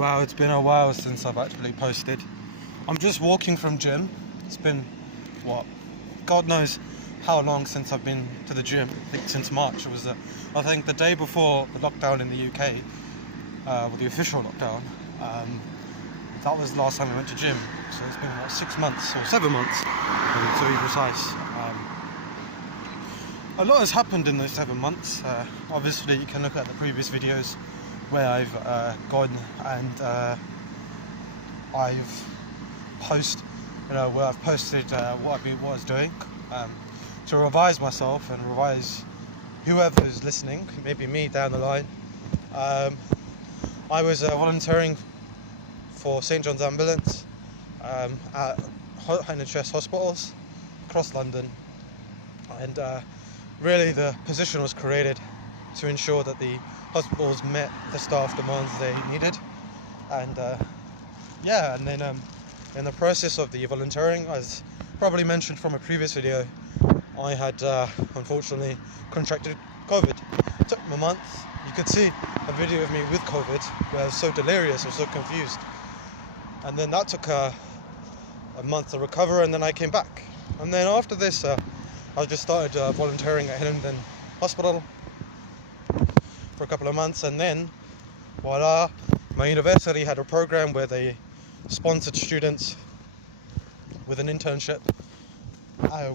Wow, it's been a while since I've actually posted. I'm just walking from gym. It's been, God knows how long since I've been to the gym. I think since March. It was, I think, the day before the lockdown in the UK, the official lockdown. That was the last time I went to gym. So it's been 6 months, or 7 months, to be precise. A lot has happened in those 7 months. Obviously, you can look at the previous videos where I've gone and I've posted what I was doing to revise myself and revise whoever's listening, maybe me down the line. I was volunteering for St John's Ambulance at NHS hospitals across London, and really the position was created to ensure that the hospitals met the staff demands they needed. And and then in the process of the volunteering, as probably mentioned from a previous video, I had unfortunately contracted COVID. It took me a month. You could see a video of me with COVID where I was so delirious, I was so confused. And then that took a month to recover, and then I came back. And then after this, I just started volunteering at Hillingdon Hospital for a couple of months, and then voila, my university had a program where they sponsored students with an internship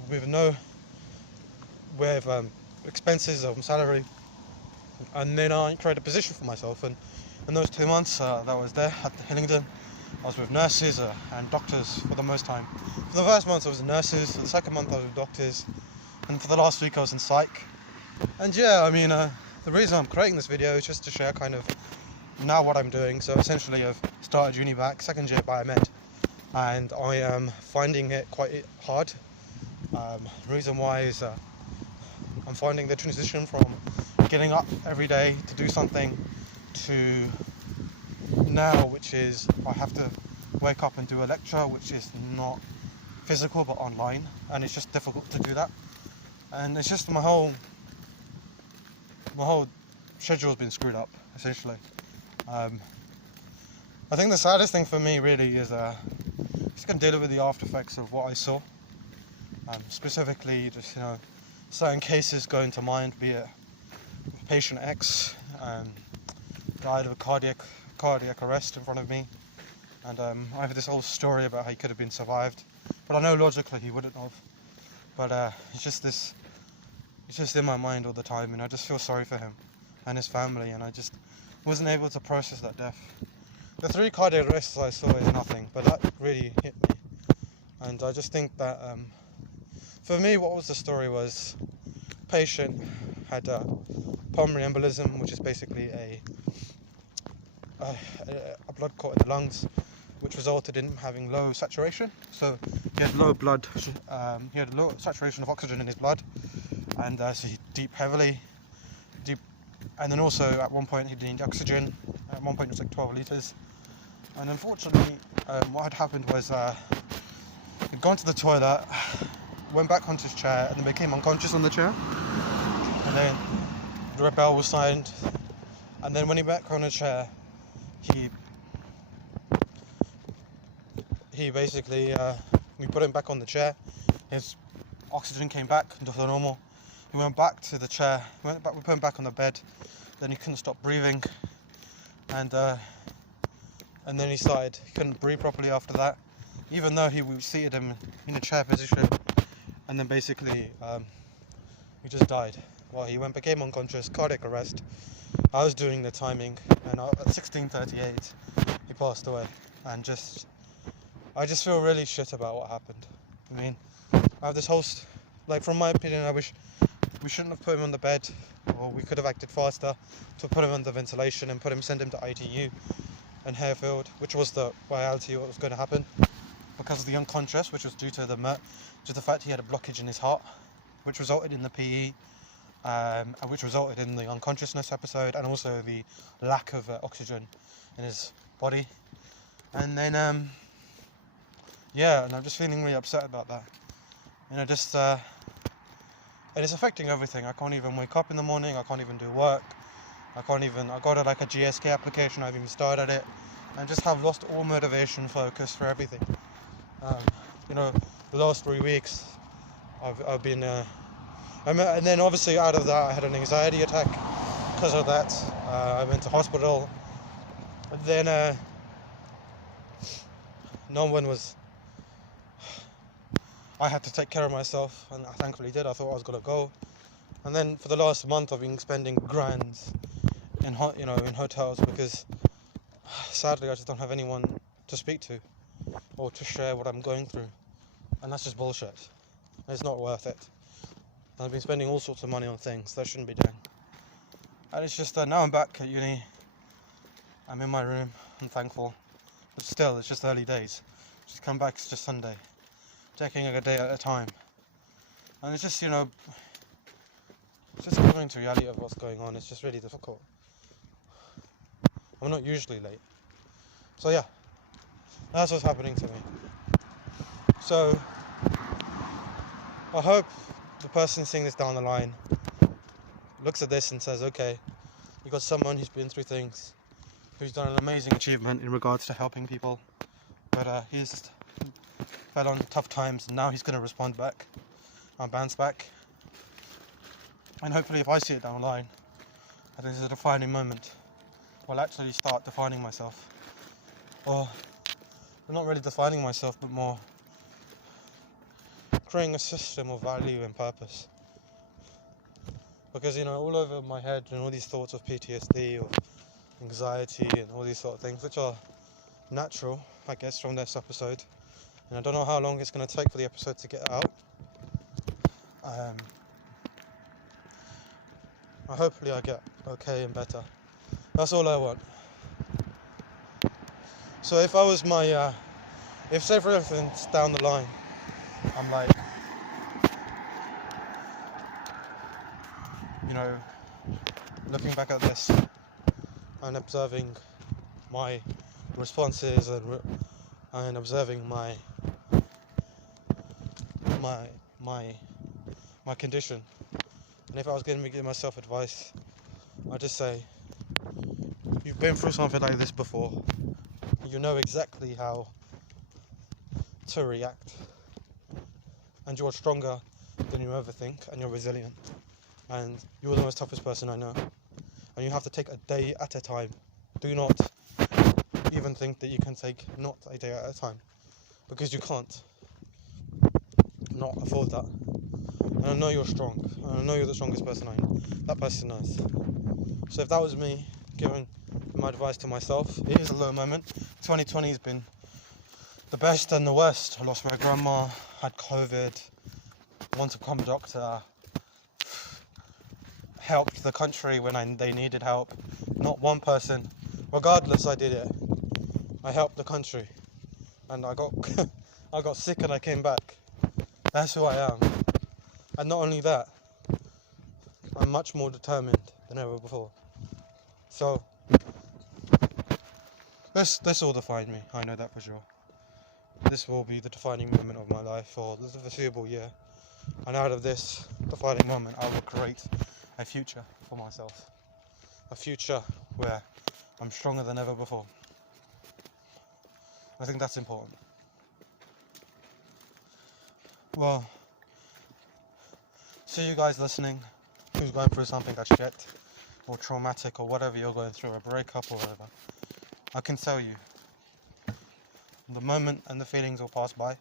with no way of expenses or salary. And then I created a position for myself, and in those 2 months that I was there at Hillingdon, I was with nurses and doctors for the most time. For the first month I was with nurses, for the second month I was with doctors, and for the last week I was in psych. And the reason I'm creating this video is just to share kind of now what I'm doing. So essentially I've started uni back, second year biomed, and I am finding it quite hard. The reason why is I'm finding the transition from getting up every day to do something to now, which is I have to wake up and do a lecture, which is not physical but online, and it's just difficult to do that. And it's just my whole schedule's been screwed up, essentially. I think the saddest thing for me really is just going to deal with the after effects of what I saw. Specifically, just certain cases go into mind, be it patient X died of a cardiac arrest in front of me, and I have this whole story about how he could have been survived, but I know logically he wouldn't have. But it's just in my mind all the time, and I just feel sorry for him and his family, and I just wasn't able to process that death. The 3 cardiac arrests I saw is nothing, but that really hit me. And I just think that for me, what was the story was patient had a pulmonary embolism, which is basically a blood clot in the lungs, which resulted in him having low saturation. So he had low blood, he had low saturation of oxygen in his blood, and so he deep, and then also at one point he didn't need oxygen. At one point it was like 12 litres, and unfortunately what had happened was he'd gone to the toilet, went back onto his chair, and then became unconscious on the chair, and then the red bell was signed, and then when he back on the chair, he basically we put him back on the chair, his oxygen came back into normal. He went back to the chair, we put him back on the bed, then he couldn't stop breathing, and then he couldn't breathe properly after that, even though we seated him in a chair position, and then basically he just died. Well, he became unconscious, cardiac arrest. I was doing the timing, and at 16:38 he passed away, and I just feel really shit about what happened. I mean, I have this whole from my opinion, I wish we shouldn't have put him on the bed, or we could have acted faster to put him under ventilation and send him to ITU and Harefield, which was the reality of what was going to happen, because of the unconscious, which was due to the fact he had a blockage in his heart, which resulted in the PE, which resulted in the unconsciousness episode, and also the lack of oxygen in his body. And then and I'm just feeling really upset about that. And it's affecting everything. I can't even wake up in the morning, I can't even do work, I got a GSK application, I haven't even started it. and just have lost all motivation, focus for everything. Um, the last 3 weeks, I've been, and then obviously out of that, I had an anxiety attack because of that. I went to hospital. And then no one was. I had to take care of myself, and I thankfully did. I thought I was gonna go, and then for the last month, I've been spending grands in hotels because sadly I just don't have anyone to speak to or to share what I'm going through, and that's just bullshit. It's not worth it. I've been spending all sorts of money on things that I shouldn't be doing, and it's just now I'm back at uni. I'm in my room. I'm thankful, but still, it's just early days. Just come back. It's just Sunday, taking a day at a time, and it's just just coming to reality of what's going on. It's just really difficult. I'm not usually late, so yeah, that's what's happening to me. So I hope the person seeing this down the line looks at this and says, okay, you got someone who's been through things, who's done an amazing achievement in regards to helping people, but he's just fell on tough times, and now he's going to respond back and bounce back. And hopefully if I see it down the line, I think this is a defining moment. I'll actually start defining myself, or not really defining myself, but more creating a system of value and purpose. Because all over my head and all these thoughts of PTSD or anxiety and all these sort of things, which are natural, I guess, from this episode. And I don't know how long it's going to take for the episode to get out. Hopefully I get okay and better. That's all I want. So if I was if say for instance down the line, I'm like, looking back at this and observing my responses and observing my condition, and if I was going to give myself advice, I'd just say, you've been through something like this before. You know exactly how to react, and you're stronger than you ever think, and you're resilient, and you're the most toughest person I know, and you have to take a day at a time. Do not even think that you can take not a day at a time, because you can't not afford that. And I know you're strong, and I know you're the strongest person I know. That person knows. So if that was me giving my advice to myself, it is a low moment. 2020 has been the best and the worst. I lost my grandma, had COVID, wanted to become a doctor, helped the country when they needed help. Not one person, regardless, I did it. I helped the country, and I got sick and I came back. That's who I am. And not only that, I'm much more determined than ever before. So this will define me. I know that for sure. This will be the defining moment of my life for the foreseeable year. And out of this defining moment, I will create a future for myself. A future where I'm stronger than ever before. I think that's important. Well, see you guys listening, who's going through something that's shit, or traumatic, or whatever you're going through, a breakup or whatever. I can tell you, the moment and the feelings will pass by,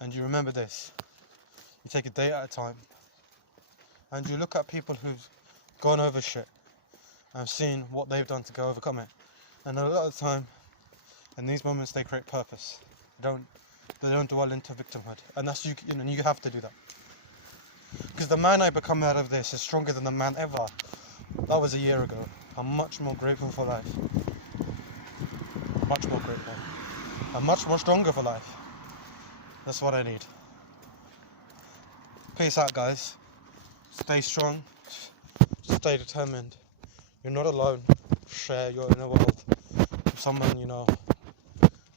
and you remember this. You take a day at a time, and you look at people who've gone over shit, and seen what they've done to go overcome it. And a lot of the time, in these moments, they create purpose. They don't dwell into victimhood, and that's you have to do that. Because the man I become out of this is stronger than the man ever. That was a year ago. I'm much more grateful for life. Much more grateful. I'm much more stronger for life. That's what I need. Peace out, guys. Stay strong. Stay determined. You're not alone. Share your inner world with someone you know.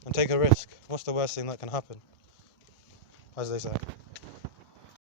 And take a risk. What's the worst thing that can happen? As they say.